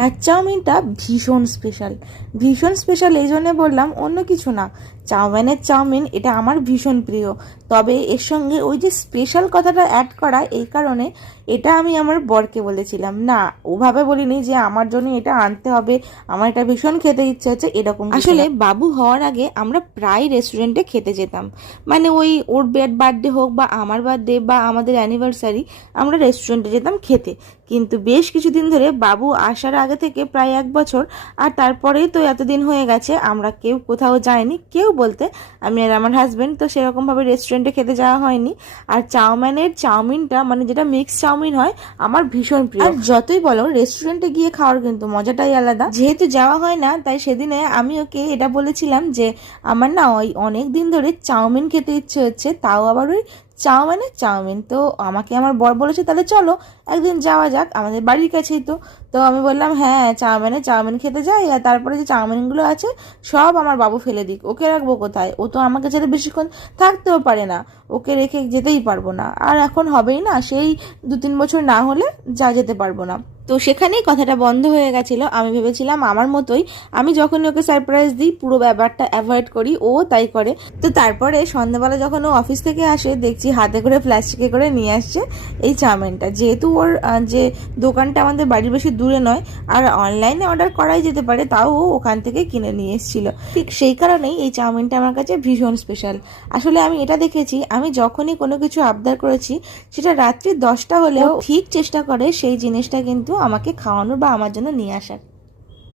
আর চাউমিনটা ভীষণ স্পেশাল। ভীষণ স্পেশাল এই জন্যে বললাম, অন্য কিছু না, চাউমিনের চাউমিন এটা আমার ভীষণ প্রিয়। তবে এর সঙ্গে ওই যে স্পেশাল কথাটা অ্যাড করা, এই কারণে এটা আমি আমার বরকে বলেছিলাম, না ওভাবে বলিনি যে আমার জন্য এটা আনতে হবে, আমার এটা ভীষণ খেতে ইচ্ছে হচ্ছে এরকম। আসলে বাবু হওয়ার আগে আমরা প্রায় রেস্টুরেন্টে খেতে যেতাম, মানে ওই ওর বার্থডে হোক বা আমার বার্থডে বা আমাদের অ্যানিভার্সারি, আমরা রেস্টুরেন্টে যেতাম খেতে। কিন্তু বেশ কিছুদিন ধরে বাবু আসার আগে থেকে প্রায় 1 বছর, আর তারপরেই তো এতদিন হয়ে গেছে আমরা কেউ কোথাও যাইনি, কেউ বলতে আমি আর আমার হাজবেন্ড, তো সেরকমভাবে রেস্টুরেন্টে খেতে যাওয়া হয়নি। আর চাউমিনটা মানে যেটা মিক্স চাউমিন হয় আমার ভীষণ প্রিয়। আর যতই বলো রেস্টুরেন্টে গিয়ে খাওয়ার কিন্তু মজাটাই আলাদা। যেহেতু যাওয়া হয় না, তাই সেদিনে আমি ওকে এটা বলেছিলাম যে আমার না ওই অনেক দিন ধরে চাউমিন খেতে ইচ্ছে হচ্ছে, তাও আবার ওই চাউমিন। তো আমাকে আমার বর বলেছে তাহলে চলো একদিন যাওয়া যাক, আমাদের বাড়ির কাছেই তো। তো আমি বললাম হ্যাঁ, চাউমিন খেতে যাই, আর তারপরে যে চাউমিনগুলো আছে সব আমার বাবু ফেলে দিক, ওকে রাখবো কোথায়, ও তো আমাকে ছেড়ে বেশিক্ষণ থাকতেও পারে না, ওকে রেখে যেতেই পারবো না, আর এখন হবেই না, সেই 2-3 বছর না হলে যেতে পারবো না। তো সেখানেই কথাটা বন্ধ হয়ে গেছিলো। আমি ভেবেছিলাম আমার মতোই আমি যখনই ওকে সারপ্রাইজ দিই পুরো ব্যাপারটা অ্যাভয়েড করি, ও তাই করে। তো তারপরে সন্ধ্যাবেলা যখন ও অফিস থেকে আসে দেখছি হাতে করে প্লাস্টিকে করে নিয়ে আসছে এই চাউমিনটা। যেহেতু ওর যে দোকানটা আমাদের বাড়ির বেশি দূরে নয়, আর অনলাইনে অর্ডার করাই যেতে পারে, তাও ও ওখান থেকে কিনে নিয়ে এসেছিলো। ঠিক সেই কারণেই এই চাউমিনটা আমার কাছে ভীষণ স্পেশাল। আসলে আমি এটা দেখেছি, আমি যখনই কোনো কিছু আবদার করেছি, সেটা রাত্রি 10টা হলেও ঠিক চেষ্টা করে সেই জিনিসটা কিন্তু আমাকে খাওয়ানোর বা আমার জন্য নিয়ে আসার।